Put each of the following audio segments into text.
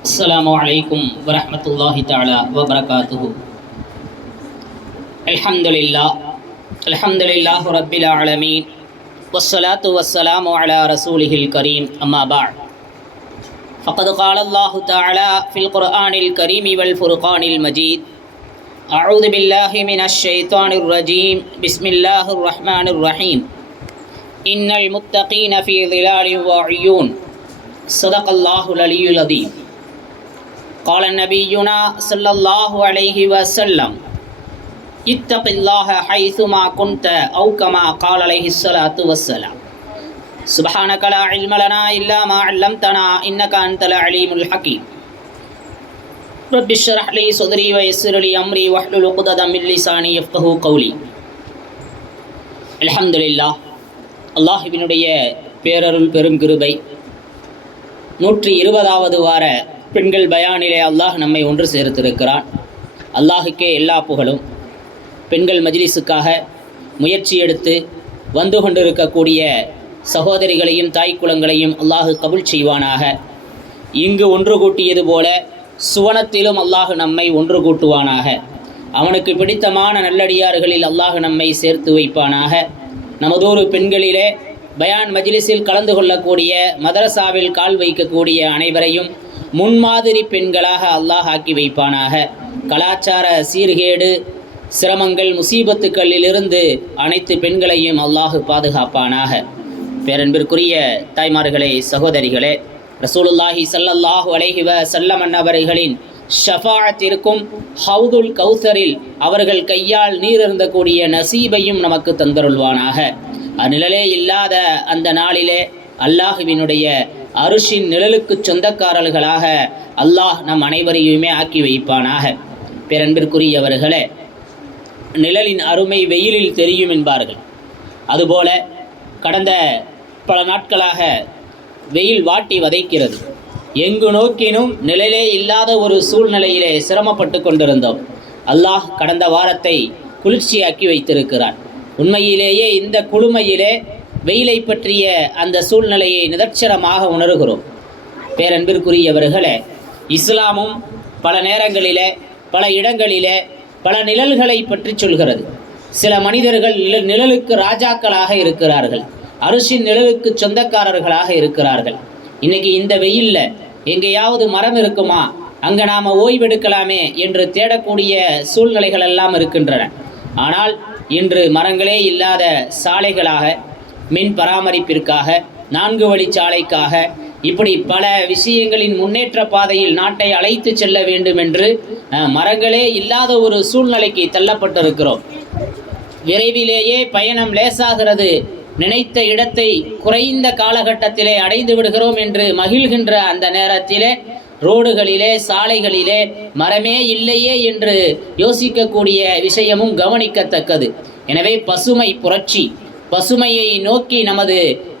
السلام عليكم ورحمة الله تعالى وبركاته. الحمد لله الحمد لله رب العالمين والصلاة والسلام على رسوله الكريم أما بعد. فقد قال الله تعالى في القرآن الكريم والفرقان المجيد أعوذ بالله من الشيطان الرجيم بسم الله الرحمن الرحيم. إن المتقين في ظلال وعيون. صدق الله العلي العظيم. قال نبينا صلى الله عليه وسلم اتق الله حيثما كنت أو كما قال عليه الصلاة والسلام سبحانك لا علم لنا إلا ما علمتنا إنك أنت العليم الحكيم رب اشرح لي صدري ويسر لي أمري واحلل عقدة من لساني يفقهوا قولي الحمد لله அல்லாஹுவினுடைய பேரருள் பெரும் கிருபை நூற்றி இருபதாவது வார பெண்கள் பயானிலே அல்லாஹ் நம்மை ஒன்று சேர்த்திருக்கிறான். அல்லாஹுக்கே எல்லா புகழும். பெண்கள் மஜ்லிஸுக்காக முயற்சி எடுத்து வந்து கொண்டிருக்கக்கூடிய சகோதரிகளையும் தாய்க்குலங்களையும் அல்லாஹு கபுல் செய்வானாக. இங்கு ஒன்று கூட்டியது போல சுவனத்திலும் அல்லாஹ் நம்மை ஒன்று கூட்டுவானாக. அவனுக்கு பிடித்தமான நல்லடியார்களில் அல்லாஹ் நம்மை சேர்த்து வைப்பானாக. நமதூரு பெண்களிலே பயான் மஜ்லிஸில் கலந்து கொள்ளக்கூடிய மதரசாவில் கால் வைக்கக்கூடிய அனைவரையும் முன்மாதிரி பெண்களாக அல்லாஹ் ஆக்கி வைப்பானாக. கலாச்சார சீர்கேடு சிரமங்கள் முசீபத்துக்களிலிருந்து அனைத்து பெண்களையும் அல்லாஹு பாதுகாப்பானாக. பேரன்பிற்குரிய தாய்மார்களே சகோதரிகளே ரசூலுல்லாஹி சல்லல்லாஹு அலைஹிவ வ சல்லம் அன்னவர்களின் ஹவுதுல் கௌசரில் அவர்கள் கையால் நீர் இருந்தக்கூடிய நசீபையும் நமக்கு தந்தருள்வானாக. அந்நிழலே இல்லாத அந்த நாளிலே அல்லாஹுவினுடைய அருஷின் நிழலுக்கு சொந்தக்காரர்களாக அல்லாஹ் நம் அனைவரையுமே ஆக்கி வைப்பானாக. பேரன்பிற்குரியவர்களே நிழலின் அருமை வெயிலில் தெரியும் என்பார்கள். அதுபோல கடந்த பல நாட்களாக வெயில் வாட்டி வதைக்கிறது. எங்கு நோக்கினும் நிழலே இல்லாத ஒரு சூழ்நிலையிலே சிரமப்பட்டு கொண்டிருந்தோம். அல்லாஹ் கடந்த வாரத்தை குளிர்ச்சியாக்கி வைத்திருக்கிறான் உண்மையிலேயே இந்த குளுமையிலே வெயிலை பற்றிய அந்த சூழ்நிலையை நிதர்ச்சனமாக உணர்கிறோம். பேரன்பிற்குரியவர்களே இஸ்லாமும் பல நேரங்களில் பல இடங்களில் பல நிழல்களை பற்றி சொல்கிறது. சில மனிதர்கள் நிழ- நிழலுக்கு ராஜாக்களாக இருக்கிறார்கள். அரிசின் நிழலுக்கு சொந்தக்காரர்களாக இருக்கிறார்கள். இன்னைக்கு இந்த வெயிலில் எங்கேயாவது மரம் இருக்குமா? அங்கே நாம் ஓய்வெடுக்கலாமே என்று தேடக்கூடிய சூழ்நிலைகள் எல்லாம் இருக்கின்றன. ஆனால் இன்று மரங்களே இல்லாத சாலைகளாக மின் பராமரிப்பிற்காக நான்கு வழிச்சாலைக்காக இப்படி பல விஷயங்களின் முன்னேற்ற பாதையில் நாட்டை அழைத்து செல்ல வேண்டும் என்று மரங்களே இல்லாத ஒரு சூழ்நிலைக்கு தள்ளப்பட்டிருக்கிறோம். விரைவிலேயே பயணம் லேசாகிறது. நினைத்த இடத்தை குறைந்த காலகட்டத்திலே அடைந்து விடுகிறோம் என்று மகிழ்கின்ற அந்த நேரத்திலே ரோடுகளிலே சாலைகளிலே மரமே இல்லையே என்று யோசிக்கக்கூடிய விஷயமும் கவனிக்கத்தக்கது. எனவே பசுமை புரட்சி. பசுமையை நோக்கி நமது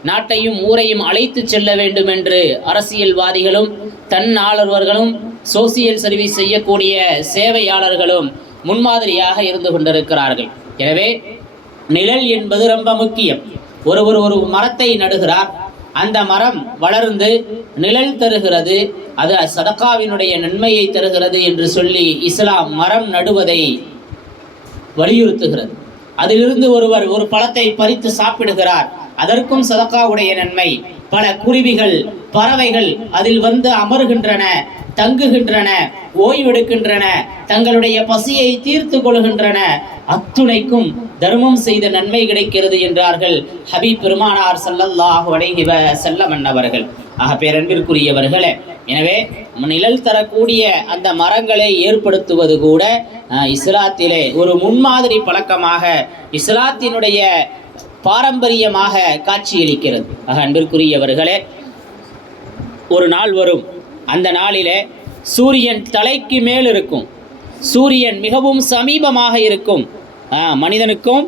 நாட்டையும் ஊரையும் அழைத்து செல்ல வேண்டும் என்று அரசியல்வாதிகளும் தன்னாளர்களும் சோசியல் சர்வீஸ் செய்யக்கூடிய சேவையாளர்களும் முன்மாதிரியாக இருந்து கொண்டிருக்கிறார்கள். எனவே நிழல் என்பது ரொம்ப முக்கியம். ஒருவர் ஒரு மரத்தை நடுகிறார். அந்த மரம் வளர்ந்து நிழல் தருகிறது. அது சதக்காவினுடைய நன்மையை தருகிறது என்று சொல்லி இஸ்லாம் மரம் நடுவதை வலியுறுத்துகிறது. அதிலிருந்து ஒருவர் ஒரு பழத்தை பறித்து சாப்பிடுகிறார். அதற்கும் சதக்காவுடைய நன்மை. பல குருவிகள் பறவைகள் அதில் வந்து அமருகின்றன தங்குகின்றன ஓய்வெடுக்கின்றன தங்களுடைய பசியை தீர்த்து கொள்கின்றன. அத்துணைக்கும் தர்மம் செய்த நன்மை கிடைக்கிறது என்றார்கள் ஹபீப் பெருமானார் ஸல்லல்லாஹு அலைஹி வஸல்லம் ஆக பேரன்பிற்குரியவர்களே எனவே நிழல் தரக்கூடிய அந்த மரங்களை ஏற்படுத்துவது கூட இஸ்லாத்திலே ஒரு முன்மாதிரி பழக்கமாக இஸ்லாத்தினுடைய பாரம்பரியமாக காட்சியளிக்கிறது. ஆக அன்பிற்குரியவர்களே ஒரு நாள் வரும். அந்த நாளிலே சூரியன் தலைக்கு மேல் இருக்கும். சூரியன் மிகவும் சமீபமாக இருக்கும். மனிதனுக்கும்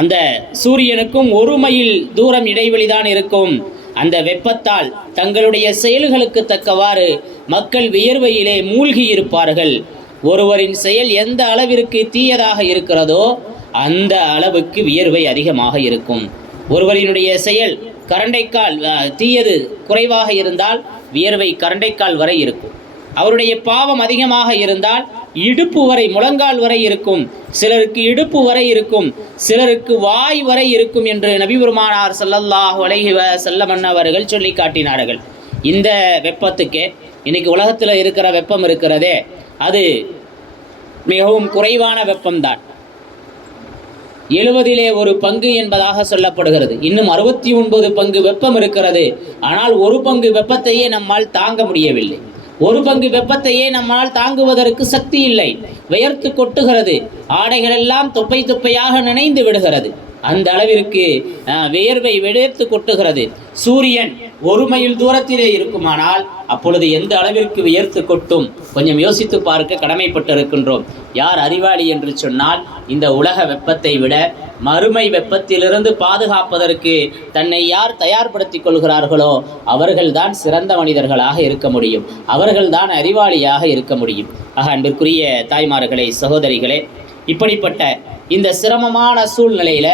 அந்த சூரியனுக்கும் ஒரு மைல் தூரம் இடைவெளிதான் இருக்கும். அந்த வெப்பத்தால் தங்களுடைய செயல்களுக்கு தக்கவாறு மக்கள் வியர்வையிலே மூழ்கி இருப்பார்கள் ஒருவரின் செயல் எந்த அளவிற்கு தீயதாக இருக்கிறதோ அந்த அளவுக்கு வியர்வை அதிகமாக இருக்கும். ஒருவரினுடைய செயல் கரண்டைக்கால் தீயது குறைவாக இருந்தால் வியர்வை கரண்டைக்கால் வரை இருக்கும். அவருடைய பாவம் அதிகமாக இருந்தால் இடுப்பு வரை முழங்கால் வரை இருக்கும். சிலருக்கு இடுப்பு வரை இருக்கும். சிலருக்கு வாய் வரை இருக்கும் என்று நபிபெருமானார் ஸல்லல்லாஹு அலைஹி செல்லமன் அவர்கள் சொல்லி காட்டினார்கள். இந்த வெப்பத்துக்கு இன்னைக்கு உலகத்தில் இருக்கிற வெப்பம் இருக்கிறதே அது மிகவும் குறைவான வெப்பம்தான். எழுபதிலே ஒரு பங்கு என்பதாக சொல்லப்படுகிறது. இன்னும் அறுபத்தி ஒன்பது பங்கு வெப்பம் இருக்கிறது. ஆனால் ஒரு பங்கு வெப்பத்தையே நம்மால் தாங்க முடியவில்லை. ஒரு பங்கு வெப்பத்தையே நம்மால் தாங்குவதற்கு சக்தி இல்லை. வியர்த்து கொட்டுகிறது. ஆடைகளெல்லாம் தொப்பை தொப்பையாக நினைந்து விடுகிறது. அந்த அளவிற்கு வியர்வை விடைத்து கொட்டுகிறது. சூரியன் ஒரு மைல் தூரத்திலே இருக்குமானால் அப்பொழுது எந்த அளவிற்கு வியர்த்து கொட்டும்? கொஞ்சம் யோசித்து பார்க்க கடமைப்பட்டிருக்கின்றோம். யார் அறிவாளி என்று சொன்னால் இந்த உலக வெப்பத்தை விட மறுமை வெப்பத்திலிருந்து பாதுகாப்பதற்கு தன்னை யார் தயார்படுத்திக் கொள்கிறார்களோ அவர்கள்தான் சிறந்த மனிதர்களாக இருக்க முடியும். அவர்கள்தான் அறிவாளியாக இருக்க முடியும். ஆக அன்பிற்குரிய தாய்மார்களே சகோதரிகளே இப்படிப்பட்ட இந்த சிரமமான சூழ்நிலையில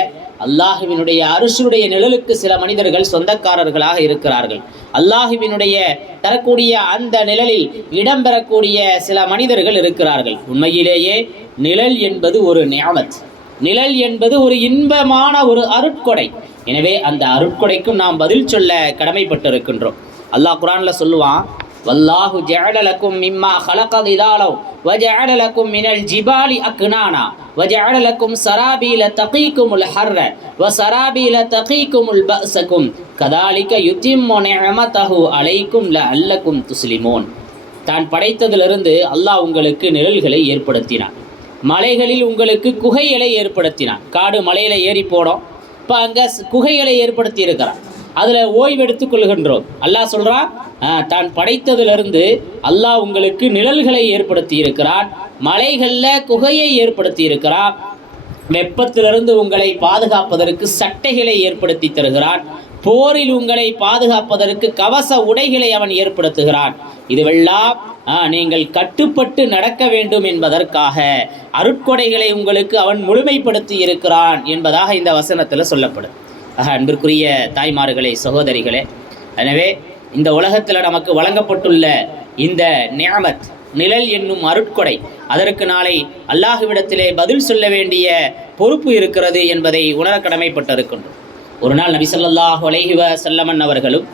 அல்லாஹுவினுடைய அரிசுடைய நிழலுக்கு சில மனிதர்கள் சொந்தக்காரர்களாக இருக்கிறார்கள். அல்லாஹுவினுடைய தரக்கூடிய அந்த நிழலில் இடம்பெறக்கூடிய சில மனிதர்கள் இருக்கிறார்கள். உண்மையிலேயே நிழல் என்பது ஒரு நியாமத். நிழல் என்பது ஒரு இன்பமான ஒரு அருட்கொடை. எனவே அந்த அருட்கொடைக்கும் நாம் பதில் சொல்ல கடமைப்பட்டிருக்கின்றோம். அல்லாஹ் குரான்ல சொல்லுவான் வல்லாஹு ஜஅல லக்கும் மிம்மா خلق ظلالا وجعل لكم من الجبال أكنانا وجعل لكم سرابيل تقيكم الحر وسرابيل تقيكم البأسكم كذلك يتم نعمته عليكم لعلكم تسلمون தான் படைத்ததிலிருந்து அல்லாஹ் உங்களுக்கு நிழல்களை ஏற்படுத்தினான் மலைகளில் உங்களுக்கு குகைகளை ஏற்படுத்தினான் காடு மலையில ஏறி போனோம் இப்போ அங்கே குகைகளை ஏற்படுத்தி இருக்கிறான் அதில் ஓய்வெடுத்துக் கொள்கின்றோம் அல்லாஹ் சொல்கிறான் தான் படைத்ததிலிருந்து அல்லாஹ் உங்களுக்கு நிழல்களை ஏற்படுத்தி இருக்கிறான் மலைகளில் குகையை ஏற்படுத்தி இருக்கிறான் வெப்பத்திலிருந்து உங்களை பாதுகாப்பதற்கு சட்டைகளை ஏற்படுத்தி தருகிறான் போரில் உங்களை பாதுகாப்பதற்கு கவச உடைகளை அவன் ஏற்படுத்துகிறான். இதுவெல்லாம் நீங்கள் கட்டுப்பட்டு நடக்க வேண்டும் என்பதற்காக அருட்கொடைகளை உங்களுக்கு அவன் முழுமைப்படுத்தி இருக்கிறான் என்பதாக இந்த வசனத்தில் சொல்லப்படும். ஆக அன்பிற்குரிய தாய்மார்களே சகோதரிகளே. எனவே இந்த உலகத்தில் நமக்கு வழங்கப்பட்டுள்ள இந்த நியாமத் நிழல் என்னும் அருட்கொடை அதற்கு நாளை அல்லாஹுவிடத்திலே பதில் சொல்ல வேண்டிய பொறுப்பு இருக்கிறது என்பதை உணர கடமைப்பட்டிருக்கின்றோம். ஒரு நாள் நபி ஸல்லல்லாஹு அலைஹி செல்லமன் அவர்களும்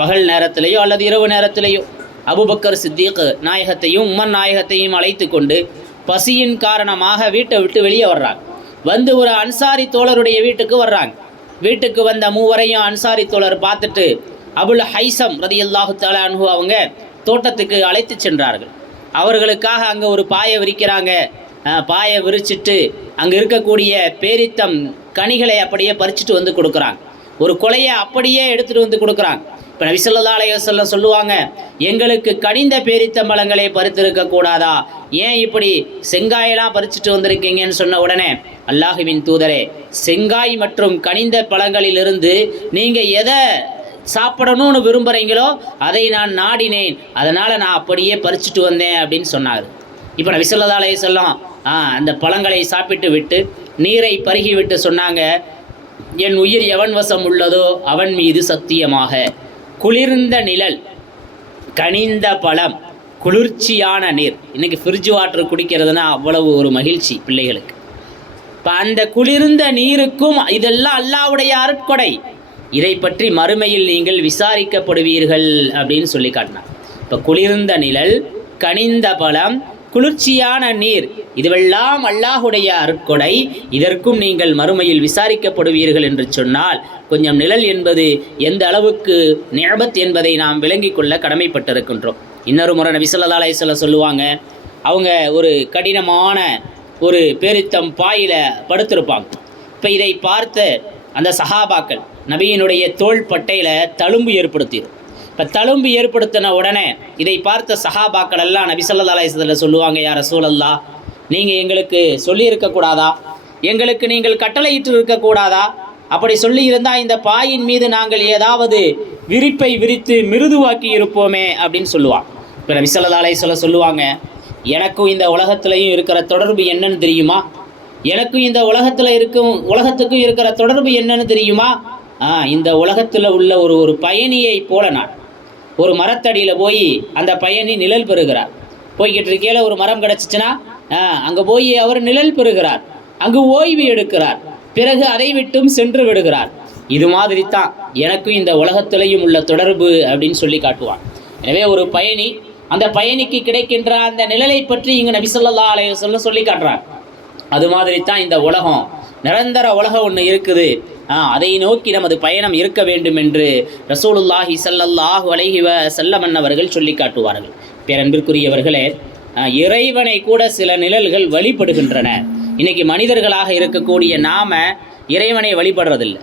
பகல் நேரத்திலேயோ அல்லது இரவு நேரத்திலேயோ அபுபக்கர் சித்திக் நாயகத்தையும் உம்மன் நாயகத்தையும் அழைத்து கொண்டு பசியின் காரணமாக வீட்டை விட்டு வெளியே வர்றாங்க. வந்து ஒரு அன்சாரி தோழருடைய வீட்டுக்கு வர்றாங்க. வீட்டுக்கு வந்த மூவரையும் அன்சாரி தோழர் பார்த்துட்டு அபுல் ஹைசம் ரதி அல்லாஹு அன்ஹு அவங்க தோட்டத்துக்கு அழைத்து சென்றார்கள். அவர்களுக்காக அங்கே ஒரு பாயை விரிக்கிறாங்க. பாயை விரிச்சிட்டு அங்கே இருக்கக்கூடிய பேரித்தம் கனிகளை அப்படியே பறிச்சுட்டு வந்து கொடுக்குறாங்க. ஒரு கொலையை அப்படியே எடுத்துகிட்டு வந்து கொடுக்குறாங்க. இப்போ நபிசல்லா சொல்ல சொல்லுவாங்க எங்களுக்கு கனிந்த பேரித்தம்பழங்களை பறித்திருக்க கூடாதா? ஏன் இப்படி செங்காயெல்லாம் பறிச்சுட்டு வந்திருக்கீங்கன்னு சொன்ன உடனே அல்லாஹுவின் தூதரே செங்காய் மற்றும் கனிந்த பழங்களிலிருந்து நீங்கள் எதை சாப்பிடணும்னு விரும்புகிறீங்களோ அதை நான் நாடினேன். அதனால் நான் அப்படியே பறிச்சுட்டு வந்தேன் அப்படின்னு சொன்னார். இப்போ நான் ஸல்லல்லாஹு அலைஹி ஆ அந்த பழங்களை சாப்பிட்டு விட்டு நீரை பருகி விட்டு சொன்னாங்க என் உயிர் எவன் வசம் உள்ளதோ அவன் மீது சத்தியமாக. குளிர்ந்த நிழல் கனிந்த பழம் குளிர்ச்சியான நீர். இன்னைக்கு ஃப்ரிட்ஜ் வாட்டர் குடிக்கிறதுனா அவ்வளவு ஒரு மகிழ்ச்சி பிள்ளைகளுக்கு. இப்போ அந்த குளிர்ந்த நீருக்கும் இதெல்லாம் அல்லாஹ்வுடைய அருட்கொடை. இதை பற்றி மறுமையில் நீங்கள் விசாரிக்கப்படுவீர்கள் அப்படின்னு சொல்லி காட்டினார். இப்போ குளிர்ந்த நிழல் கனிந்த பழம் குளிர்ச்சியான நீர். இதுவெல்லாம் அல்லாஹுடைய அருட்கொடை. இதற்கும் நீங்கள் மறுமையில் விசாரிக்கப்படுவீர்கள் என்று சொன்னால் கொஞ்சம் நிழல் என்பது எந்த அளவுக்கு நிழபத் என்பதை நாம் விளங்கிக் கொள்ள கடமைப்பட்டிருக்கின்றோம். இன்னொரு முறை நபி ஸல்லல்லாஹு சொல்லுவாங்க அவங்க ஒரு கடினமான ஒரு பெருத்தம் பாயில படுத்திருப்பாங்க. இப்போ இதை பார்த்த அந்த சஹாபாக்கள் நபியினுடைய தோள் பட்டையில் தழும்பு ஏற்படுத்திடும் இப்போ தழும்பு ஏற்படுத்தின உடனே இதை பார்த்த சஹாபாக்கள் எல்லாம் நபி ஸல்லல்லாஹு சொல்லுவாங்க யார் சூழல்லா நீங்கள் எங்களுக்கு சொல்லியிருக்கக்கூடாதா? எங்களுக்கு நீங்கள் கட்டளையிட்டு இருக்கக்கூடாதா அப்படி சொல்லி இருந்தால் இந்த பாயின் மீது நாங்கள் ஏதாவது விரிப்பை விரித்து மிருதுவாக்கி இருப்போமே அப்படின்னு சொல்லுவான். இப்போ விசலதாலை சொல்ல சொல்லுவாங்க எனக்கும் இந்த உலகத்துலையும் இருக்கிற தொடர்பு என்னன்னு தெரியுமா? எனக்கும் இந்த உலகத்தில் இருக்கும் உலகத்துக்கும் இருக்கிற தொடர்பு என்னன்னு தெரியுமா? ஆ இந்த உலகத்தில் உள்ள ஒரு ஒரு பயணியை போல நான். ஒரு மரத்தடியில் போய் அந்த பயணி நிழல் பெறுகிறார். போய்கிட்டு இருக்கையில ஒரு மரம் கிடச்சிச்சின்னா அங்கே போய் அவர் நிழல் பெறுகிறார். அங்கு ஓய்வு எடுக்கிறார். பிறகு அதை விட்டும் சென்று விடுகிறார். இது மாதிரி தான் எனக்கும் இந்த உலகத்திலையும் உள்ள தொடர்பு அப்படின்னு சொல்லி காட்டுவான். எனவே ஒரு பயணி அந்த பயணிக்கு கிடைக்கின்ற அந்த நிழலை பற்றி இங்கே நபிசல்லா அலைய சொல்ல சொல்லி காட்டுறார். அது மாதிரி தான் இந்த உலகம். நிரந்தர உலகம் ஒன்று இருக்குது. ஆ, அதை நோக்கி நமது பயணம் இருக்க வேண்டும் என்று ரசூலுல்லாஹி சல்லல்லாஹு அலைஹிவ வஸல்லம் அவர்கள் சொல்லி காட்டுவார்கள். பேரன்பிற்குரியவர்களே இறைவனை கூட சில நிழல்கள் வழிபடுகின்றன. இன்னைக்கு மனிதர்களாக இருக்கக்கூடிய நாம இறைவனை வழிபடுறதில்லை.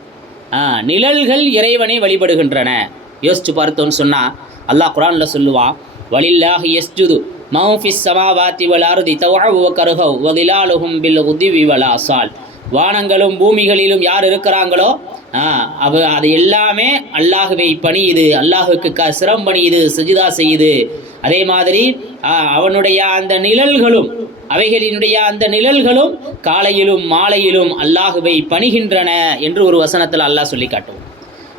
நிழல்கள் இறைவனை வழிபடுகின்றன. யோசிச்சு பார்த்தோன்னு சொன்னால் அல்லாஹ் குரான்ல சொல்லுவான் வலில்லாஹி எஸ்ஜுது மௌஃபிஸ் சமாவாத்தி வல் அருதி கருகவ் வதிலாலுகும் பில் உதிவி வல் வானங்களும் பூமிகளிலும் யார் இருக்கிறாங்களோ அவ அது எல்லாமே அல்லாஹுவை பணியுது அல்லாஹுக்கு க சிரம் பணியுது சஜிதா செய்யுது. அதே மாதிரி ஆ, அவனுடைய அந்த நிழல்களும் அவைகளினுடைய அந்த நிழல்களும் காலையிலும் மாலையிலும் அல்லாஹுவை பணிகின்றன என்று ஒரு வசனத்தில் அல்லாஹ் சொல்லி காட்டுவான்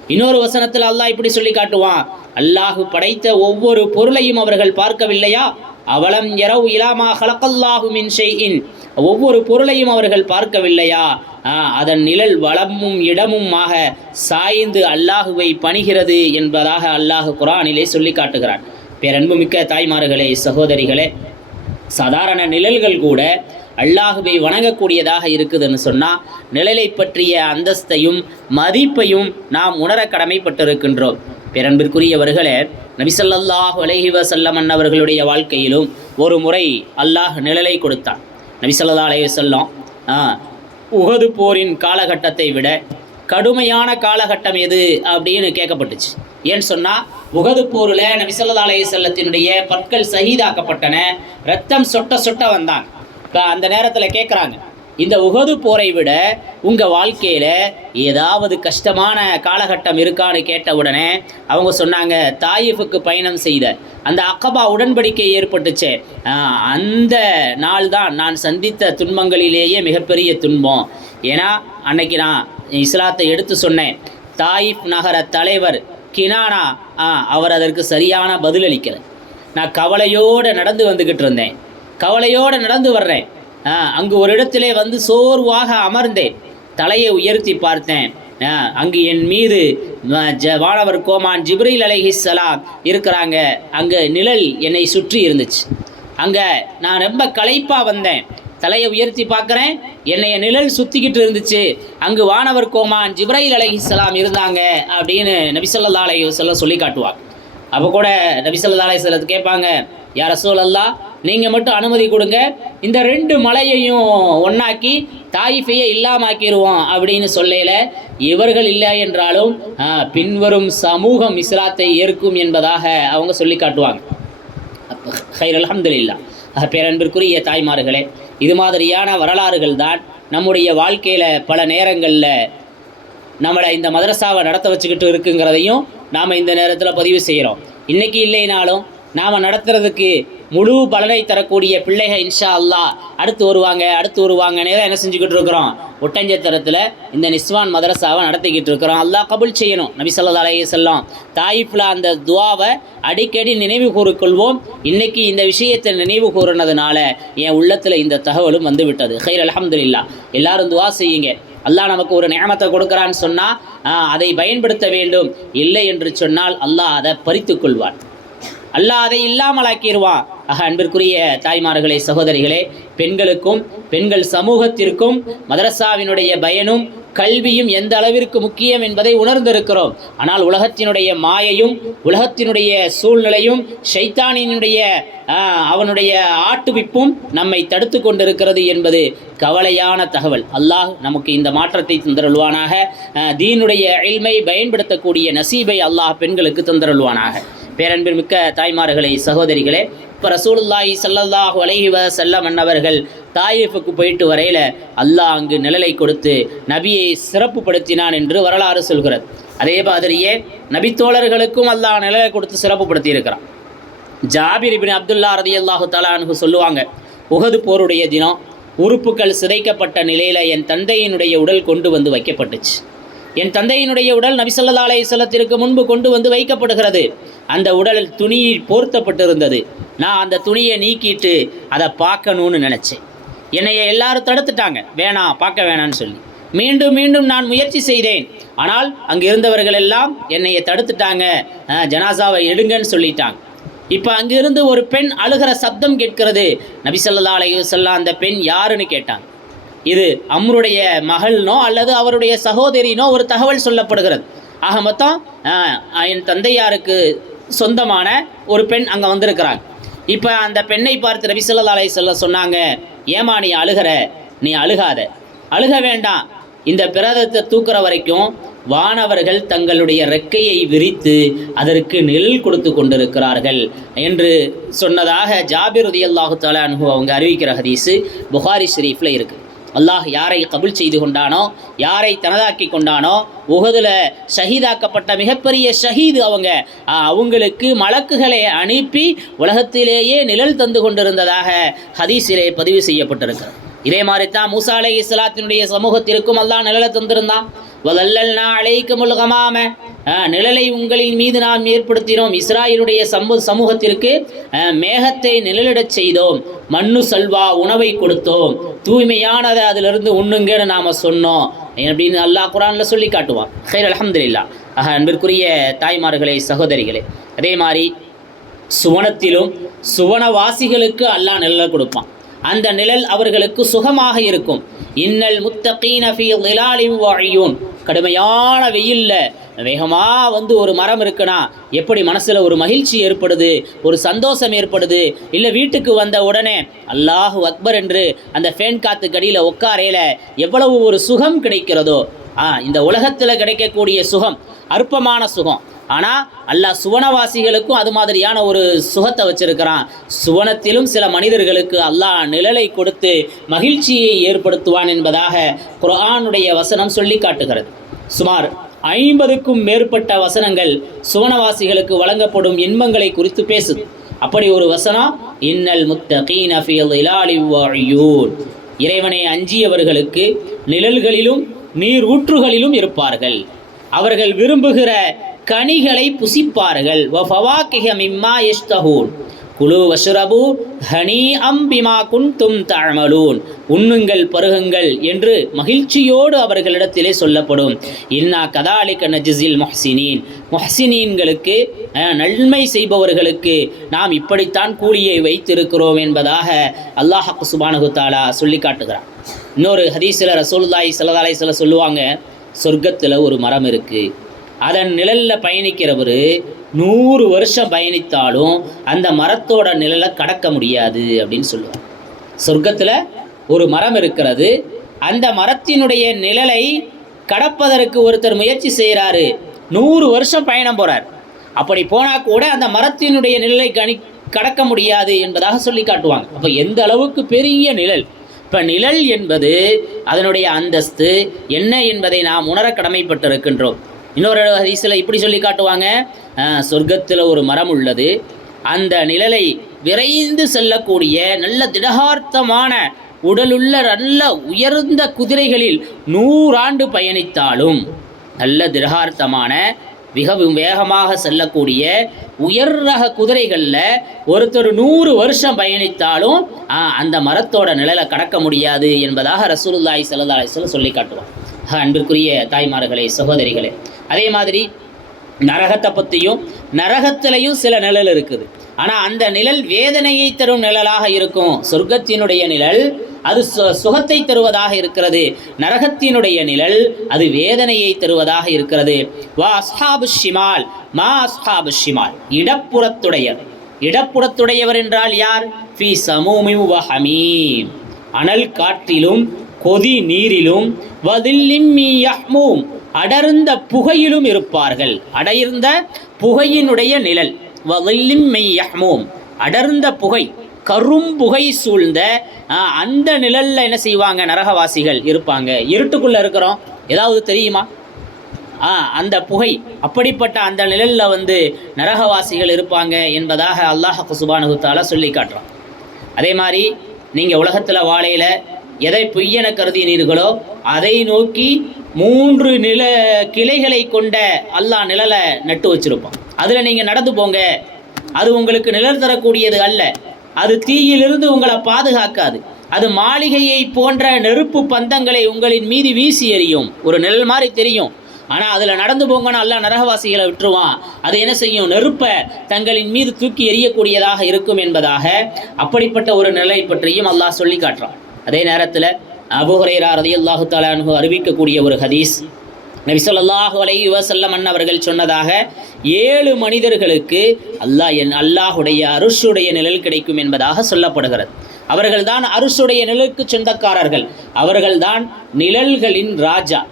இன்னொரு வசனத்தில் அல்லாஹ் இப்படி சொல்லி காட்டுவான் அல்லாஹு படைத்த ஒவ்வொரு பொருளையும் அவர்கள் பார்க்கவில்லையா? அவலம் எரவு இலாமா ஹலக்கல்லாஹு மின் ஒவ்வொரு பொருளையும் அவர்கள் பார்க்கவில்லையா? ஆ, அதன் நிழல் வளமும் இடமுமாக சாய்ந்து அல்லாஹுவை பணிகிறது என்பதாக அல்லாஹ் குரானிலே சொல்லி காட்டுகிறான் பேரன்புமிக்க தாய்மார்களே சகோதரிகளே சாதாரண நிழல்கள் கூட அல்லாஹுவை வணங்கக்கூடியதாக இருக்குதுன்னு சொன்னால் நிழலை பற்றிய அந்தஸ்தையும் மதிப்பையும் நாம் உணர கடமைப்பட்டிருக்கின்றோம். பிறன்பிற்குரியவர்களே நபிசல்லாஹ் அலைஹி வஸல்லம் அன்னவர்களுடைய வாழ்க்கையிலும் ஒரு முறை அல்லாஹ் நிழலை கொடுத்தான். நபிசல்லா அலைய வஸல்லம் ஆ, போரின் காலகட்டத்தை விட கடுமையான காலகட்டம் எது அப்படின்னு கேட்கப்பட்டுச்சு. ஏன்னு சொன்னால் உகது போரில் நபிசல்லா செல்லத்தினுடைய பற்கள் சகிதாக்கப்பட்டன ரத்தம் சொட்ட சொட்ட வந்தான். இப்போ அந்த நேரத்தில் கேட்குறாங்க இந்த உகது போரை விட உங்கள் வாழ்க்கையில் ஏதாவது கஷ்டமான காலகட்டம் இருக்கான்னு கேட்ட உடனே அவங்க சொன்னாங்க தாயிஃபுக்கு பயணம் செய்த அந்த அக்கபா உடன்படிக்கை ஏற்பட்டுச்சே. அந்த நாள் தான் நான் சந்தித்த துன்பங்களிலேயே மிகப்பெரிய துன்பம். ஏன்னா அன்னைக்கு நான் இஸ்லாத்தை எடுத்து சொன்னேன். தாயிப் நகர தலைவர் கினானா ஆ அவர் அதற்கு சரியான பதிலளிக்கலை. நான் கவலையோடு நடந்து வந்துக்கிட்டு இருந்தேன். கவலையோடு நடந்து வர்றேன். ஆ, அங்கு ஒரு இடத்திலே வந்து சோர்வாக அமர்ந்தேன். தலையை உயர்த்தி பார்த்தேன். ஆ, அங்கு என் மீது வானவர் கோமான் ஜிப்ரீல் அலைஹிஸ்ஸலாம் இருக்கிறாங்க. அங்கே நிழல் என்னை சுற்றி இருந்துச்சு. அங்கே நான் ரொம்ப களைப்பாக வந்தேன். தலையை உயர்த்தி பார்க்குறேன். என்னைய நிழல் சுற்றிக்கிட்டு இருந்துச்சு. அங்கு வானவர் கோமான் ஜிப்ரைல் அலைஹிஸ்ஸலாம் இருந்தாங்க அப்படின்னு நபிசல்லா அலைஹி வஸல்லம் சொல்லி காட்டுவாங்க. அப்போ கூட நபிசல்லா அலைஹி கேட்பாங்க யார் ரசூலல்லா நீங்கள் மட்டும் அனுமதி கொடுங்க. இந்த ரெண்டு மலையையும் ஒன்னாக்கி தாயிஃபையை இல்லாமாக்கிடுவோம் அப்படின்னு சொல்லையில் இவர்கள் இல்லை என்றாலும் பின்வரும் சமூகம் இஸ்லாத்தை ஏற்கும் என்பதாக அவங்க சொல்லி காட்டுவாங்க. ஹைர் அல்ஹம்துலில்லா பேரன்பிற்குரிய தாய்மார்களே இது மாதிரியான வரலாறுகள் தான் நம்முடைய வாழ்க்கையில் பல நேரங்களில் நம்மளை இந்த மதரசாவை நடத்த வச்சுக்கிட்டு இருக்குங்கிறதையும் நாம் இந்த நேரத்தில் பதிவு செய்கிறோம் இன்றைக்கி இல்லைனாலும் நாம் நடத்துறதுக்கு முழு பலனை தரக்கூடிய பிள்ளைகள் இன்ஷா அல்லாஹ். அடுத்து வருவாங்க அடுத்து வருவாங்கன்னே தான் என்ன செஞ்சுக்கிட்டு இருக்கிறோம். ஒட்டஞ்சத்திரத்தில் இந்த நிஸ்வான் மதரசாவை நடத்திக்கிட்டு இருக்கிறோம். அல்லாஹ் கபுல் செய்யணும். நபி சொல்லா அலைஹி வஸல்லம் தாயிஃபில் அந்த துவாவை அடிக்கடி நினைவு கூறிக்கொள்வோம். இன்னைக்கு இந்த விஷயத்தை நினைவு கூறினதுனால என் உள்ளத்தில் இந்த தகவலும் வந்து விட்டது ஹைர் அல்ஹம்துலில்லாஹ். எல்லாரும் துவா செய்யுங்க. அல்லாஹ் நமக்கு ஒரு நியமத்தை கொடுக்குறான்னு சொன்னால் அதை பயன்படுத்த வேண்டும். இல்லை என்று சொன்னால் அல்லாஹ் அதை பறித்துக் கொள்வான். அல்லாஹ் அதை இல்லாமலாக்கிடுவா. ஆக அன்பிற்குரிய தாய்மார்களே சகோதரிகளே பெண்களுக்கும் பெண்கள் சமூகத்திற்கும் மதரசாவினுடைய பயனும் கல்வியும் எந்த அளவிற்கு முக்கியம் என்பதை உணர்ந்திருக்கிறோம். ஆனால் உலகத்தினுடைய மாயையும் உலகத்தினுடைய சூழ்நிலையும் ஷைத்தானினுடைய அவனுடைய ஆட்டுவிப்பும் நம்மை தடுத்து கொண்டிருக்கிறது என்பது கவலையான தகவல். அல்லாஹ் நமக்கு இந்த மாற்றத்தை தந்தருள்வானாக. தீனுடைய இல்மை பயன்படுத்தக்கூடிய நசீபை அல்லாஹ் பெண்களுக்கு தந்தருள்வானாக. பேரன்பிற்மிக்க தாய்மார்களை சகோதரிகளே இப்போ ரசூலுல்லாஹி சல்லல்லாஹு அலைஹி வஸல்லம் அன்னவர்கள் தாயிஃபுக்கு போயிட்டு வரையில அல்லாஹ் அங்கு நிழலை கொடுத்து நபியை சிறப்புப்படுத்தினான் என்று வரலாறு சொல்கிறது. அதே மாதிரியே நபித்தோழர்களுக்கும் அல்லாஹ் நிழலை கொடுத்து சிறப்புப்படுத்தி இருக்கிறான். ஜாபிர் இப்னு அப்துல்லா ரதியல்லாஹு தலானுக்கு சொல்லுவாங்க உகது போருடைய தினம் உறுப்புகள் சிதைக்கப்பட்ட நிலையில் என் தந்தையினுடைய உடல் கொண்டு வந்து வைக்கப்பட்டுச்சு. என் தந்தையினுடைய உடல் நபிசல்லா செல்லத்திற்கு முன்பு கொண்டு வந்து வைக்கப்படுகிறது. அந்த உடல் துணி போர்த்தப்பட்டிருந்தது. நான் அந்த துணியை நீக்கிட்டு அதை பார்க்கணும்னு நினச்சேன். என்னைய எல்லாரும் தடுத்துட்டாங்க. வேணாம் பார்க்க வேணான்னு சொல்லி. மீண்டும் மீண்டும் நான் முயற்சி செய்தேன். ஆனால் அங்கே இருந்தவர்கள் எல்லாம் என்னைய தடுத்துட்டாங்க. ஜனாசாவை எடுங்கன்னு சொல்லிட்டாங்க. இப்போ அங்கிருந்து ஒரு பெண் அழுகிற சப்தம் கேட்கிறது. நபிசல்லா அலையுசல்லா அந்த பெண் யாருன்னு கேட்டாங்க. இது அம்ருடைய மகள்னோ அல்லது அவருடைய சகோதரினோ ஒரு தகவல் சொல்லப்படுகிறது. ஆக மொத்தம் என் தந்தையாருக்கு சொந்தமான ஒரு பெண் அங்கே வந்திருக்கிறாங்க இப்போ அந்த பெண்ணை பார்த்து ரவி ஸல்லல்லாஹு சொல்ல சொன்னாங்க ஏமா நீ அழுகிற? நீ அழுகாத. அழுக வேண்டாம். இந்த பிரதத்தை தூக்குற வரைக்கும் வானவர்கள் தங்களுடைய ரெக்கையை விரித்து அதற்கு நெல் கொடுத்து கொண்டிருக்கிறார்கள் என்று சொன்னதாக ஜாபிர் உதயல்லாஹு தஆலா அவங்க அறிவிக்கிற ஹதீஸு புகாரி ஷெரீஃபில் இருக்குது அல்லாஹ் யாரை கபுல் செய்து கொண்டானோ யாரை தனதாக்கி கொண்டானோ உகதுல ஷஹீதாக்கப்பட்ட மிகப்பெரிய ஷஹீது அவங்க. அவங்களுக்கு மலக்குகளை அனுப்பி உலகத்திலேயே நிழல் தந்து கொண்டிருந்ததாக ஹதீஸிலே பதிவு செய்யப்பட்டிருக்கிறது. இதே மாதிரி தான் மூசா அலை இஸ்லாத்தினுடைய சமூகத்திற்கும் அல்லாஹ் நிழலை தந்திருந்தான். வதல்லல்னா அழைக்கும் முல்கமாம நிழலை உங்களின் மீது நாம் ஏற்படுத்தினோம். இஸ்ராயலுடைய சமூ சமூகத்திற்கு மேகத்தை நிழலிடச் செய்தோம். மண்ணு சல்வா உணவை கொடுத்தோம். தூய்மையானதை அதிலிருந்து உண்ணுங்கன்னு நாம் சொன்னோம். அப்படின்னு அல்லாஹ் குரானில் சொல்லி காட்டுவான். ஹைர் அல்ஹம்துலில்லாஹ். ஆக அன்பிற்குரிய தாய்மார்களே சகோதரிகளே. அதே மாதிரி சுவனத்திலும் சுவனவாசிகளுக்கு அல்லாஹ் நிழலை கொடுப்பான். அந்த நிழல் அவர்களுக்கு சுகமாக இருக்கும். இன்னல் முத்தகீன ஃபீ கடுமையான வெயில்ல வேகமாக வந்து ஒரு மரம் இருக்குன்னா எப்படி மனசில் ஒரு மகிழ்ச்சி ஏற்படுது? ஒரு சந்தோஷம் ஏற்படுது? இல்லை வீட்டுக்கு வந்த உடனே அல்லாஹு அக்பர் என்று அந்த ஃபேன் காத்து கடியில் உட்காரையில எவ்வளவு ஒரு சுகம் கிடைக்கிறதோ? ஆ இந்த உலகத்தில் கிடைக்கக்கூடிய சுகம் அற்பமான சுகம். ஆனால் அல்லாஹ் சுவனவாசிகளுக்கும் அது மாதிரியான ஒரு சுகத்தை வச்சிருக்கிறான். சுவனத்திலும் சில மனிதர்களுக்கு அல்லாஹ் நிழலை கொடுத்து மகிழ்ச்சியை ஏற்படுத்துவான் என்பதாக குரானுடைய வசனம் சொல்லி காட்டுகிறது. சுமார் ஐம்பதுக்கும் மேற்பட்ட வசனங்கள் சுவனவாசிகளுக்கு வழங்கப்படும் இன்பங்களை குறித்து பேசுது. அப்படி ஒரு வசனம் இன்னல் முத்தகீன் இறைவனை அஞ்சியவர்களுக்கு நிழல்களிலும் நீர் ஊற்றுகளிலும் இருப்பார்கள். அவர்கள் விரும்புகிற கனிகளை புசிப்பார்கள். வஃபவாக்கிஹ மிம்மா ஹனி அம்பிமா குன்தும் தஅமலூன். உண்ணுங்கள் பருகுங்கள் என்று மகிழ்ச்சியோடு அவர்களிடத்திலே சொல்லப்படும். இன்னா கதாலிக்க நஜிசில் மொஹசினீன். மொஹசினீன்களுக்கு நன்மை செய்பவர்களுக்கு நாம் இப்படித்தான் கூலியை வைத்திருக்கிறோம் என்பதாக அல்லாஹ் சுபானகுத்தாலா சொல்லி காட்டுகிறான் இன்னொரு ஹதீஸில் ரசூலுல்லாஹி ஸல்லல்லாஹு சில சொல்லுவாங்க சொர்க்கத்தில் ஒரு மரம் இருக்குது அதன் நிழலில் பயணிக்கிறவர் நூறு வருஷம் பயணித்தாலும் அந்த மரத்தோட நிழலை கடக்க முடியாது அப்படின்னு சொல்லுவார். சொர்க்கத்தில் ஒரு மரம் இருக்கிறது. அந்த மரத்தினுடைய நிழலை கடப்பதற்கு ஒருத்தர் முயற்சி செய்கிறாரு நூறு வருஷம் பயணம் போகிறார் அப்படி போனால் கூட அந்த மரத்தினுடைய நிழலை கணி கடக்க முடியாது என்பதாக சொல்லி காட்டுவாங்க. அப்போ எந்த அளவுக்கு பெரிய நிழல்? இப்போ நிழல் என்பது அதனுடைய அந்தஸ்து என்ன என்பதை நாம் உணர கடமைப்பட்டிருக்கின்றோம். இன்னொரு ஹதீஸில் இப்படி சொல்லி காட்டுவாங்க. சொர்க்கத்தில் ஒரு மரம் உள்ளது. அந்த நிழலை விரைந்து செல்லக்கூடிய நல்ல திடகார்த்தமான உடலுள்ள நல்ல உயர்ந்த குதிரைகளில் நூறாண்டு பயணித்தாலும் நல்ல திடகார்த்தமான மிகவும் வேகமாக செல்லக்கூடிய உயர் ரக குதிரைகளில் ஒருத்தர் நூறு வருஷம் பயணித்தாலும் அந்த மரத்தோட நிழலை கடக்க முடியாது என்பதாக ரசூலுல்லாய் ஸல்லல்லாஹு அலைஹி சொல்லி காட்டுவோம் அன்பிற்குரிய தாய்மார்களே சகோதரிகளே அதே மாதிரி நரகத்தை பற்றியும் நரகத்திலையும் சில நிழல் இருக்குது. ஆனால் அந்த நிழல் வேதனையை தரும் நிழலாக இருக்கும். சொர்க்கத்தினுடைய நிழல் அது சு- சுகத்தை தருவதாக இருக்கிறது. நரகத்தினுடைய நிழல் அது வேதனையை தருவதாக இருக்கிறது. வா அஸ்ஹாபு ஷிமால் மா அஸ்ஹாபு ஷிமால். இடப்புறத்துடையவர் இடப்புறத்துடையவர் என்றால் யார்? ஃபி சமூமி வஹமீம் அனல் காற்றிலும் கொதி நீரிலும் வதில்லிம்மி யஹ்மூம். அடர்ந்த புகையிலும் இருப்பார்கள். அடர்ந்த புகையினுடைய நிழல். வதில்லிம்மி யஹ்மூம். அடர்ந்த புகை கரும்புகை சூழ்ந்த ஆ, அந்த நிழல்ல என்ன செய்வாங்க நரகவாசிகள்? இருப்பாங்க. இருட்டுக்குள்ள இருக்கிறோம். ஏதாவது தெரியுமா? ஆ அந்த புகை அப்படிப்பட்ட அந்த நிழல்ல வந்து நரகவாசிகள் இருப்பாங்க என்பதாக அல்லாஹ் குசுபானுகுத்தால சொல்லி காட்டுறான். அதே மாதிரி நீங்கள் உலகத்தில் வாழையில எதை பொய்யென கருதினீர்களோ அதை நோக்கி மூன்று நில கிளைகளை கொண்ட அல்லாஹ் நிழலை நட்டு வச்சிருப்பான். அதில் நீங்கள் நடந்து போங்க. அது உங்களுக்கு நிழல் தரக்கூடியது அல்ல. அது தீயிலிருந்து உங்களை பாதுகாக்காது. அது மாளிகையை போன்ற நெருப்பு பந்தங்களை உங்களின் மீது வீசி எறியும். ஒரு நிழல் மாதிரி தெரியும். ஆனால் அதில் நடந்து போங்கன்னு அல்லா நரகவாசிகளை விட்டுருவான். அது என்ன செய்யும்? நெருப்பை தங்களின் மீது தூக்கி எறியக்கூடியதாக இருக்கும் என்பதாக அப்படிப்பட்ட ஒரு நிலை பற்றியும் அல்லாஹ் சொல்லி காட்டுறான். அதே நேரத்தில் அபுஹுரேரா ரதியல்லாஹு தாலானு அறிவிக்கக்கூடிய ஒரு ஹதீஸ். நபிசல்லாஹு அலை யுவசல்லம் வஸல்லம் சொன்னதாக ஏழு மனிதர்களுக்கு அல்லாஹ் என் அல்லாஹுடைய அருஷுடைய நிழல் கிடைக்கும் என்பதாக சொல்லப்படுகிறது. அவர்கள்தான் அருஷுடைய நிழலுக்கு சொந்தக்காரர்கள். அவர்கள்தான் நிழல்களின் ராஜா.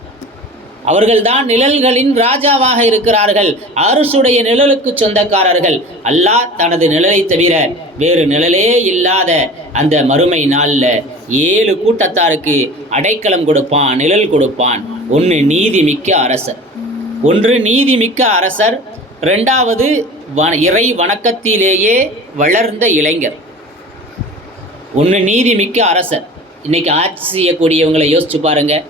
அவர்கள்தான் நிழல்களின் ராஜாவாக இருக்கிறார்கள். அரசுடைய நிழலுக்கு சொந்தக்காரர்கள். அல்லாஹ் தனது நிழலை தவிர வேறு நிழலே இல்லாத அந்த மறுமை நாளில் ஏழு கூட்டத்தாருக்கு அடைக்கலம் கொடுப்பான் நிழல் கொடுப்பான். ஒன்று நீதிமிக்க அரசர். ஒன்று நீதிமிக்க அரசர். ரெண்டாவது வ இறை வணக்கத்திலேயே வளர்ந்த இளைஞர். ஒன்று நீதிமிக்க அரசர். இன்னைக்கு ஆட்சி செய்யக்கூடியவங்களை யோசிச்சு பாருங்கள்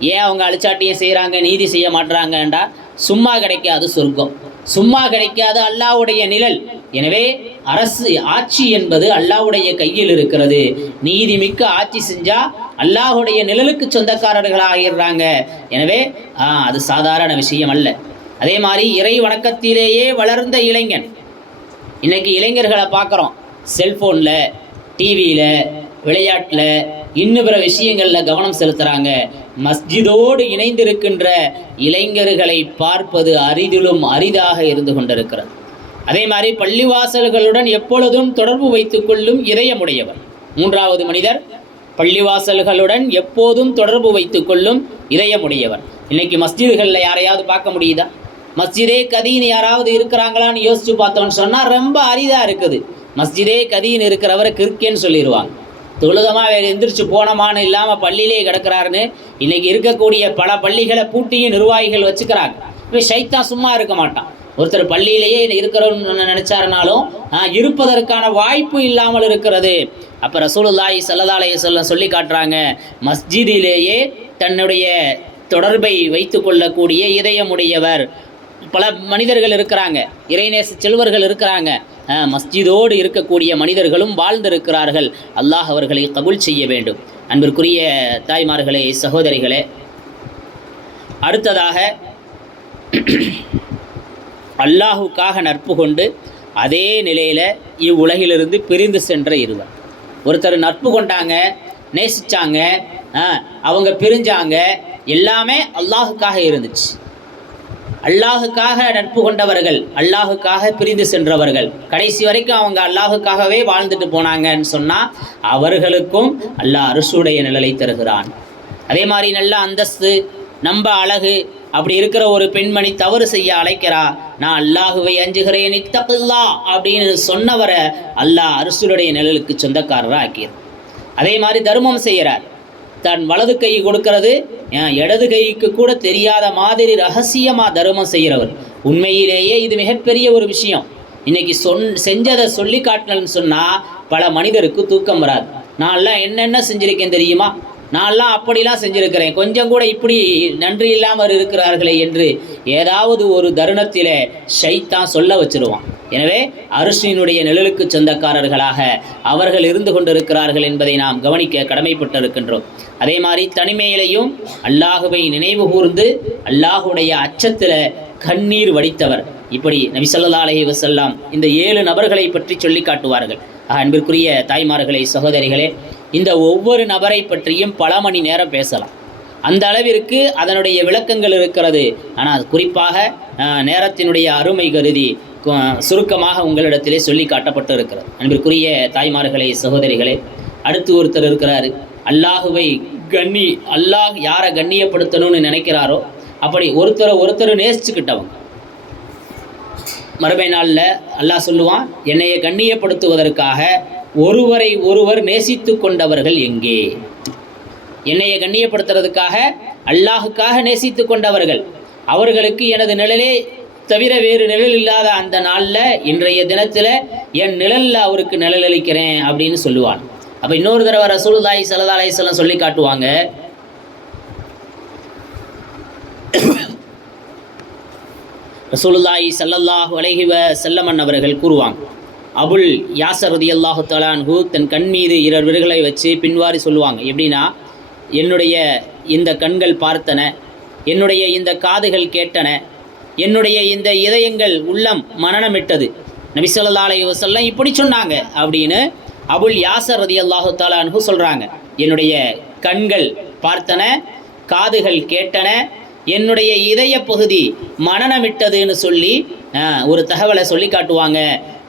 ஏன் அவங்க அழிச்சாட்டியும் செய்கிறாங்க நீதி செய்ய மாட்றாங்கண்டா? சும்மா கிடைக்காது சொர்க்கம். சும்மா கிடைக்காது அல்லாவுடைய நிழல். எனவே அரசு ஆட்சி என்பது அல்லாவுடைய கையில் இருக்கிறது. நீதிமிக்க ஆட்சி செஞ்சா அல்லாஹ்வுடைய நிழலுக்கு சொந்தக்காரர்களாக ஆகிடுறாங்க எனவே அது சாதாரண விஷயம் அல்ல. அதே மாதிரி இறை வணக்கத்திலேயே வளர்ந்த இளைஞன். இன்னைக்கு இளைஞர்களை பார்க்குறோம். செல்ஃபோனில் டிவியில் விளையாட்டில் இன்னும் பிற விஷயங்களில் கவனம் செலுத்துகிறாங்க மஸ்ஜிதோடு இணைந்திருக்கின்ற இளைஞர்களை பார்ப்பது அரிதிலும் அரிதாக இருந்து கொண்டிருக்கிறது. அதே மாதிரி பள்ளிவாசல்களுடன் எப்பொழுதும் தொடர்பு வைத்துக்கொள்ளும் இதயமுடையவர். மூன்றாவது மனிதர் பள்ளிவாசல்களுடன் எப்போதும் தொடர்பு வைத்துக்கொள்ளும் இதயமுடையவர். இன்னைக்கு மஸ்ஜிதுகளில் யாரையாவது பார்க்க முடியுதா? மஸ்ஜிதே கதீன் யாராவது இருக்கிறாங்களான்னு யோசிச்சு பார்த்தோம்னு சொன்னால் ரொம்ப அரிதாக இருக்குது. மஸ்ஜிதே கதீன் இருக்கிறவரை கிறுக்கேன்னு சொல்லிடுவாங்க தொழுதமாக வேறு எந்திரிச்சு போனமான்னு இல்லாமல் பள்ளியிலே கிடக்கிறாருன்னு இன்னைக்கு இருக்கக்கூடிய பல பள்ளிகளை பூட்டியும் நிர்வாகிகள் வச்சுக்கிறாங்க. இப்போ சைத்தான் சும்மா இருக்க மாட்டான். ஒருத்தர் பள்ளியிலேயே இருக்கிறோன்னு நினச்சாருனாலும் இருப்பதற்கான வாய்ப்பு இல்லாமல் இருக்கிறது. அப்போ ரசூலுல்லாஹி ஸல்லல்லாஹு சொல்ல சொல்லி காட்டுறாங்க மஸ்ஜிதிலேயே தன்னுடைய தொடர்பை வைத்து கொள்ளக்கூடிய இதயமுடையவர். பல மனிதர்கள் இருக்கிறாங்க இறைநேச செல்வர்கள் இருக்கிறாங்க. மஸ்ஜிதோடு இருக்கக்கூடிய மனிதர்களும் வாழ்ந்திருக்கிறார்கள். அல்லாஹ் அவர்களை கபுல் செய்ய வேண்டும். அன்பிற்குரிய தாய்மார்களே சகோதரிகளே அடுத்ததாக அல்லாஹுக்காக நட்பு கொண்டு அதே நிலையில் இவ்வுலகிலிருந்து பிரிந்து சென்ற இருவர். ஒருத்தர் நட்பு கொண்டாங்க நேசித்தாங்க அவங்க பிரிஞ்சாங்க எல்லாமே அல்லாஹுக்காக இருந்துச்சு. அல்லாஹுக்காக நட்பு கொண்டவர்கள் அல்லாஹுக்காக பிரிந்து சென்றவர்கள். கடைசி வரைக்கும் அவங்க அல்லாஹுக்காகவே வாழ்ந்துட்டு போனாங்கன்னு சொன்னால் அவர்களுக்கும் அல்லாஹ் அரசுடைய நிழலை தருகிறான். அதே மாதிரி நல்ல அந்தஸ்து நம்ப அழகு அப்படி இருக்கிற ஒரு பெண்மணி தவறு செய்ய அழைக்கிறா நான் அல்லாஹுவை அஞ்சுகிறேன் இத்தகுல்லா அப்படின்னு சொன்னவரை அல்லாஹ் அரசுடைய நிழலுக்கு சொந்தக்காரராக ஆக்கியது அதே மாதிரி தர்மம் செய்கிறார். தன் வலது கை கொடுக்கிறது. இடது கைக்கு கூட தெரியாத மாதிரி ரகசியமாக தர்மம் செய்கிறவர். உண்மையிலேயே இது மிகப்பெரிய ஒரு விஷயம். இன்னைக்கு சொன் செஞ்சதை சொல்லி காட்டினு சொன்னால் பல மனிதருக்கு தூக்கம் வராது. நான்லாம் என்னென்ன செஞ்சுருக்கேன் தெரியுமா? நான்லாம் அப்படிலாம் செஞ்சிருக்கிறேன். கொஞ்சம் கூட இப்படி நன்றி இல்லாமல் இருக்கிறார்களே என்று ஏதாவது ஒரு தருணத்தில் ஷைத்தான் சொல்ல வச்சிருவான். எனவே அரிசியினுடைய நிழலுக்கு சொந்தக்காரர்களாக அவர்கள் இருந்து கொண்டிருக்கிறார்கள் என்பதை நாம் கவனிக்க கடமைப்பட்டிருக்கின்றோம். அதே மாதிரி தனிமையிலையும் அல்லாஹுவை நினைவு கூர்ந்து அல்லாஹுடைய அச்சத்தில் கண்ணீர் வடித்தவர். இப்படி நபி ஸல்லல்லாஹு அலைஹி இந்த ஏழு நபர்களை பற்றி சொல்லி காட்டுவார்கள். அன்பிற்குரிய தாய்மார்களே சகோதரிகளே இந்த ஒவ்வொரு நபரை பற்றியும் பல மணி நேரம் பேசலாம். அந்த அளவிற்கு அதனுடைய விளக்கங்கள் இருக்கிறது. ஆனால் குறிப்பாக நேரத்தினுடைய அருமை கருதி சுருக்கமாக உங்களிடத்திலே சொல்லி காட்டப்பட்டு இருக்கிறது அன்பிற்குரிய தாய்மார்களே சகோதரிகளே அடுத்து ஒருத்தர் இருக்கிறாரு. அல்லாஹுவை கண்ணி அல்லாஹ் யாரை கண்ணியப்படுத்தணும்னு நினைக்கிறாரோ அப்படி ஒருத்தரை ஒருத்தர் நேசிச்சுக்கிட்டவங்க. மறுமை நாளில் அல்லாஹ் சொல்லுவான் என்னைய கண்ணியப்படுத்துவதற்காக ஒருவரை ஒருவர் நேசித்து கொண்டவர்கள் எங்கே? என்னைய கண்ணியப்படுத்துறதுக்காக அல்லாஹுக்காக நேசித்து கொண்டவர்கள். அவர்களுக்கு எனது நிழலே தவிர வேறு நிழல் இல்லாத அந்த நாளில் இன்றைய தினத்தில் என் நிழலில் அவருக்கு நிழல் அளிக்கிறேன் அப்படின்னு சொல்லுவான். அப்போ இன்னொரு தடவை ரசூலுல்லாஹி ஸல்லல்லாஹு அலைஹி சொல்லி காட்டுவாங்க ரசூலுல்லாஹி சல்லல்லாஹு அலஹிவ செல்லமன் அவர்கள் கூறுவாங்க. அபுல் யாசர் ரதியல்லாஹு தலான்ஹூ தன் கண் மீது இரர் விரல்களை வச்சு பின்வாரி சொல்லுவாங்க. எப்படின்னா என்னுடைய இந்த கண்கள் பார்த்தன என்னுடைய இந்த காதுகள் கேட்டன என்னுடைய இந்த இதயங்கள் உள்ளம் மனநமிட்டது நபி ஸல்லல்லாஹு அலைஹி இப்படி சொன்னாங்க அப்படின்னு அபுல் யாசர் ரதியல்லாஹு தலான்ஹு சொல்கிறாங்க என்னுடைய கண்கள் பார்த்தன காதுகள் கேட்டன என்னுடைய இதய பகுதி மனநமிட்டதுன்னு சொல்லி ஒரு தகவலை சொல்லி காட்டுவாங்க.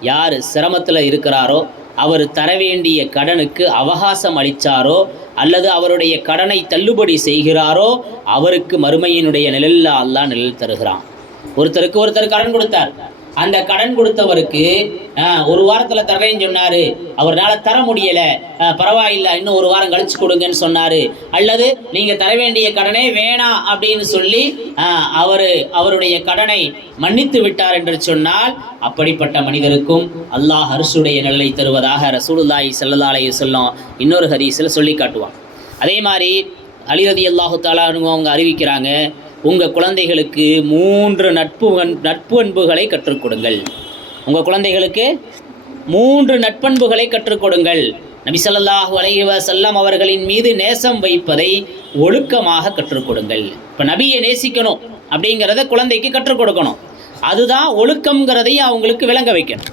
யார் சிரமத்தில் இருக்கிறாரோ அவர் தர வேண்டிய கடனுக்கு அவகாசம் அளித்தாரோ அல்லது அவருடைய கடனை தள்ளுபடி செய்கிறாரோ அவருக்கு மறுமையினுடைய நிழல்ல அல்லா நிழல் தருகிறான். ஒருத்தருக்கு ஒருத்தர் கடன் கொடுத்தார். அந்த கடன் கொடுத்தவருக்கு ஒரு வாரத்தில் தரேன்னு சொன்னார். அவரால் தர முடியலை. பரவாயில்லை இன்னும் ஒரு வாரம் கழிச்சு கொடுங்கன்னு சொன்னார். அல்லது நீங்கள் தர வேண்டிய கடனே வேணாம் அப்படின்னு சொல்லி அவர் அவருடைய கடனை மன்னித்து விட்டார் என்று சொன்னால் அப்படிப்பட்ட மனிதருக்கும் அல்லாஹ் அரசுடைய நிழலை தருவதாக ரசூலுல்லாஹி ஸல்லல்லாஹு சொல்லும் இன்னொரு ஹதீஸில் சொல்லி காட்டுவான். அதே மாதிரி அலிரதி அல்லாஹு தாலா அவங்க அறிவிக்கிறாங்க உங்கள் குழந்தைகளுக்கு மூன்று நட்பு நட்பு அன்புகளை கற்றுக் கொடுங்கள். உங்கள் குழந்தைகளுக்கு மூன்று நட்பண்புகளை கற்றுக் கொடுங்கள். நபிசல்லாஹு ஸல்லல்லாஹு அலைஹி அவர்களின் மீது நேசம் வைப்பதை ஒழுக்கமாக கற்றுக் கொடுங்கள். இப்போ நபியை நேசிக்கணும் அப்படிங்கிறத குழந்தைக்கு கற்றுக் கொடுக்கணும். அதுதான் ஒழுக்கம்ங்கிறதையும் அவங்களுக்கு விளங்க வைக்கணும்.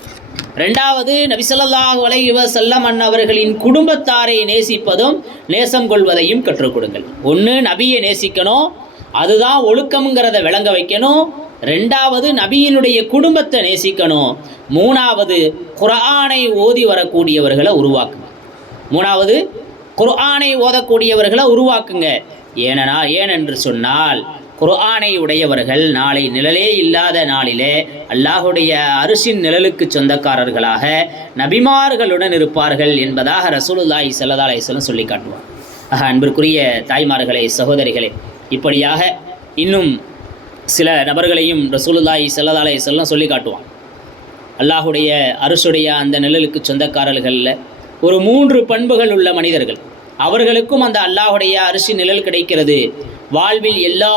ரெண்டாவது நபிசல்லாஹு ஸல்லல்லாஹு அலைஹி வஸல்லம் அன்னவர்களின் குடும்பத்தாரை நேசிப்பதும் நேசம் கொள்வதையும் கற்றுக் கொடுங்கள். ஒன்று நபியை நேசிக்கணும். அதுதான் ஒழுக்கம்ங்கிறத விளங்க வைக்கணும். ரெண்டாவது நபியினுடைய குடும்பத்தை நேசிக்கணும். மூணாவது குரானை ஓதி வரக்கூடியவர்களை உருவாக்குங்க. மூணாவது குர்ஆனை ஓதக்கூடியவர்களை உருவாக்குங்க. ஏனனா ஏனென்று சொன்னால் குர்ஆனை உடையவர்கள் நாளை நிழலே இல்லாத நாளிலே அல்லாஹுடைய அரிசின் நிழலுக்கு சொந்தக்காரர்களாக நபிமார்களுடன் இருப்பார்கள் என்பதாக ரசூலுல்லாஹி ஸல்லல்லாஹு அலைஹி சொல்லி காட்டுவார் ஆக அன்பிற்குரிய தாய்மார்களே சகோதரிகளே இப்படியாக இன்னும் சில நபர்களையும் ரசூலுல்லாஹி செல்லதாலே செல்லம் சொல்லி காட்டுவான். அல்லாஹுடைய அரசுடைய அந்த நிழலுக்கு சொந்தக்காரர்களில் ஒரு மூன்று பண்புகள் உள்ள மனிதர்கள். அவர்களுக்கும் அந்த அல்லாஹுடைய அரிசி நிழல் கிடைக்கிறது. வாழ்வில் எல்லா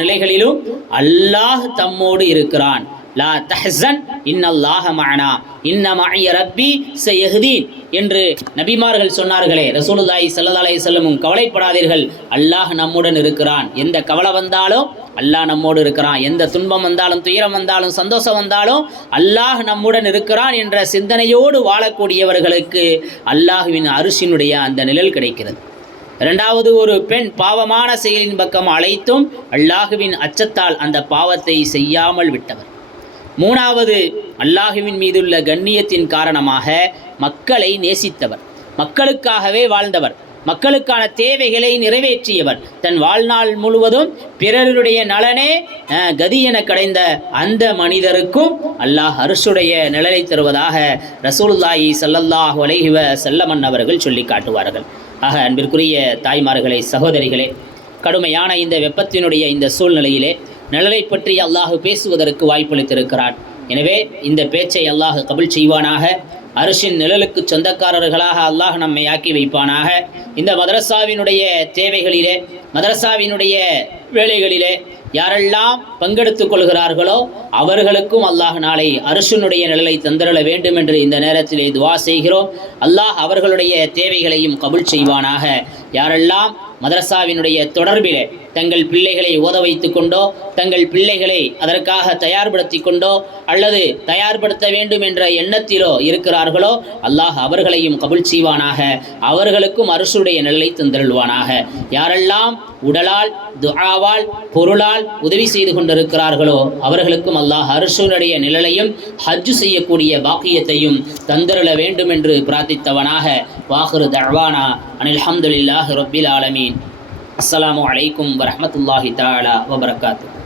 நிலைகளிலும் அல்லாஹ் தம்மோடு இருக்கிறான். லா தஹ்சன் இன்னல்லாஹ மஅனா. இன்ன மாய ரப்பி சயஹ்தீன் என்று நபிமார்கள் சொன்னார்களே ரசூலுல்லாஹி சல்லா அலைஹி செல்லமும் கவலைப்படாதீர்கள். அல்லாஹ் நம்முடன் இருக்கிறான். எந்த கவலை வந்தாலும் அல்லாஹ் நம்மோடு இருக்கிறான். எந்த துன்பம் வந்தாலும் துயரம் வந்தாலும் சந்தோஷம் வந்தாலும் அல்லாஹ் நம்முடன் இருக்கிறான் என்ற சிந்தனையோடு வாழக்கூடியவர்களுக்கு அல்லாஹுவின் அரிசினுடைய அந்த நிழல் கிடைக்கிறது. இரண்டாவது ஒரு பெண் பாவமான செயலின் பக்கம் அழைத்தும் அல்லாஹுவின் அச்சத்தால் அந்த பாவத்தை செய்யாமல் விட்டவர். மூணாவது அல்லாஹுவின் மீதுள்ள கண்ணியத்தின் காரணமாக மக்களை நேசித்தவர். மக்களுக்காகவே வாழ்ந்தவர். மக்களுக்கான தேவைகளை நிறைவேற்றியவர். தன் வாழ்நாள் முழுவதும் பிறருடைய நலனே கதி என கடைந்த அந்த மனிதருக்கும் அல்லாஹ் அரசுடைய நிழலை தருவதாக ரசூல்லாயி சல்லல்லாஹு அலைஹிவ செல்லமன் அவர்கள் சொல்லி காட்டுவார்கள். ஆக அன்பிற்குரிய தாய்மார்களே சகோதரிகளே கடுமையான இந்த வெப்பத்தினுடைய இந்த சூழ்நிலையிலே நிழலை பற்றி அல்லாஹ் பேசுவதற்கு வாய்ப்பளித்திருக்கிறான். எனவே இந்த பேச்சை அல்லாஹ் கபில் செய்வானாக. அரசின் நிழலுக்கு சொந்தக்காரர்களாக அல்லாஹ் நம்மை ஆக்கி வைப்பானாக. இந்த மதரசாவினுடைய தேவைகளிலே மதரசாவினுடைய வேலைகளிலே யாரெல்லாம் பங்கெடுத்துக் கொள்கிறார்களோ அவர்களுக்கும் அல்லாஹ் நாளை அரசனுடைய நிழலை தந்திரள வேண்டும் என்று இந்த நேரத்திலே துவா செய்கிறோம். அல்லாஹ் அவர்களுடைய தேவைகளையும் கபுல் செய்வானாக. யாரெல்லாம் மதரசாவினுடைய தொடர்பிலே தங்கள் பிள்ளைகளை ஓத வைத்து கொண்டோ தங்கள் பிள்ளைகளை அதற்காக தயார்படுத்தி கொண்டோ அல்லது தயார்படுத்த வேண்டும் என்ற எண்ணத்திலோ இருக்கிறார்களோ அல்லாஹ் அவர்களையும் கபுல் செய்வானாக. அவர்களுக்கும் அரசுடைய நிலை தந்திருவானாக யாரெல்லாம் உடலால் துஆவால் பொருளால் உதவி செய்து கொண்டிருக்கிறார்களோ அவர்களுக்கும் அல்லாஹ் அரசுடைய நிழலையும் ஹஜ்ஜு செய்யக்கூடிய பாக்கியத்தையும் தந்திரள வேண்டும் என்று பிரார்த்தித்தவனாக. வாகுரு தழ்வானா அனில் அஹமதுல்லாஹி ரப்பில் ஆலமீன் அஸ்ஸலாமு அலைக்கும் வரஹ்மத்துல்லாஹி தஆலா வபரகாத்துஹு